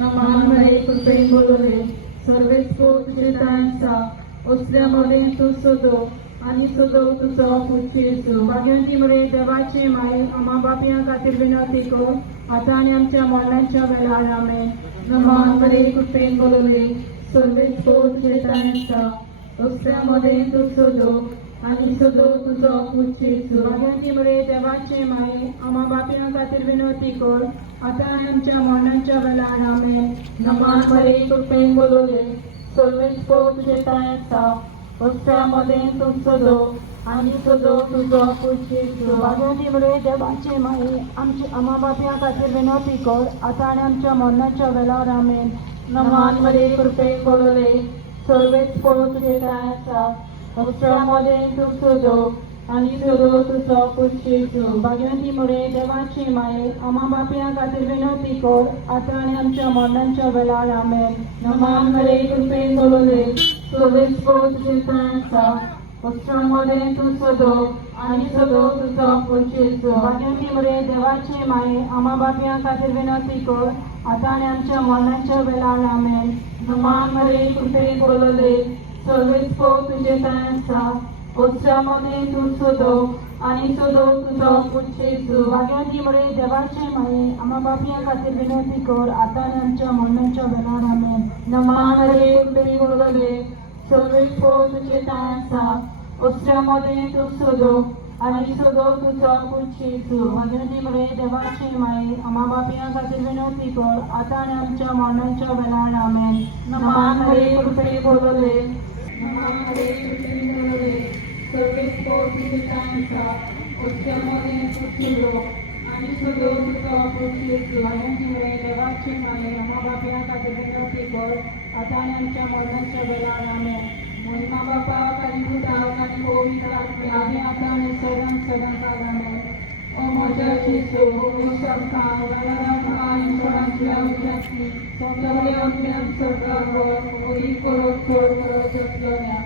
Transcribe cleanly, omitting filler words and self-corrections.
नमान मरे कृपेन बोलवले सर्वेच तुझे तायांचा असल्यामध्ये तू सोदो आणि सोदो तुझो पुच्छेचो भाग्यवंती मरे देवाची माई आम्हा बापया खातीर विनंती कर आता आणि आमच्या मरणाच्या वेळार आमेन. नमान मरे कृपेन बोलवले सर्वेच तुझे तायांचा असल्यामध्ये तू सोदो आणि सोदो तुझो पुच्छेचो भाग्यवंती मरे देवाची माई आम्हा बापया खातीर विनंती कर आता आणि आमच्या मरणाच्या वेळार आमेन. नमान मरे कृपेन बोलवले सर्वेच तुझे तायांचा असल्यामध्ये तू सोदो आणि सोदो तुझो पुच्छेचो भाग्यवंती मरे देवाची माई आम्हा बापया खातीर विनंती कर आता आणि आमच्या मरणाच्या वेळार आमेन. नमान मरे कृपेन बोलवले सर्वेच तुझे तायांचा असल्यामध्ये तू सोदो आणि सोदो तुझो पुच्छेचो भाग्यवंती मरे देवाची माई आम्हा बापया खातीर विनंती कर आता आणि आमच्या मरणाच्या वेळार आमेन. नमान मरे कृपेन बोलवले सर्वेच तुझे तायांचा असल्यामध्ये तू सोदो आणि सोदो तुझो पुच्छेचो भाग्यवंती मरे देवाची माई आम्हा बापया खातीर विनंती कर आता आणि आमच्या मरणाच्या वेळार आमेन. नमान मरे कृपेन बोलवले सर्वेच तुझे तायांचा असल्यामध्ये तू सोदो आणि सोदो तुझो पुच्छेचो भाग्यवंती मरे देवाची माई आम्हा बापया खातीर विनंती कर आता आणि आमच्या मरणाच्या वेळार आमेन. नमान मरे कृपेन बोलवले सर्वेच तुझे तायांचा असल्यामध्ये तू सोदो आणि सोदो तुझो पुच्छेचो भाग्यवंती मरे देवाची माई आम्हा बापया खातीर विनंती कर आता आणि आमच्या मरणाच्या वेळार आमेन. नमान मरे कृपेन बोलवले सर्वेच तुझे तायांचा असल्यामध्ये तू सोदो आणि सोदो तुझो पुच्छेचो भाग्यवंती मरे देवाची माई आम्हा बापया खातीर विनंती कर आता आणि आमच्या मरणाच्या वेळार आमेन. महिमा बापा आणि भूता आणि पवित्र आत्म्या आधी आता आणि सदा कालाने ओ माझ्या येशू विश्वासा वरदान आणि सोनाची आज्ञाची सौंदर्य अज्ञान सरकारवर ओली करो जगल्या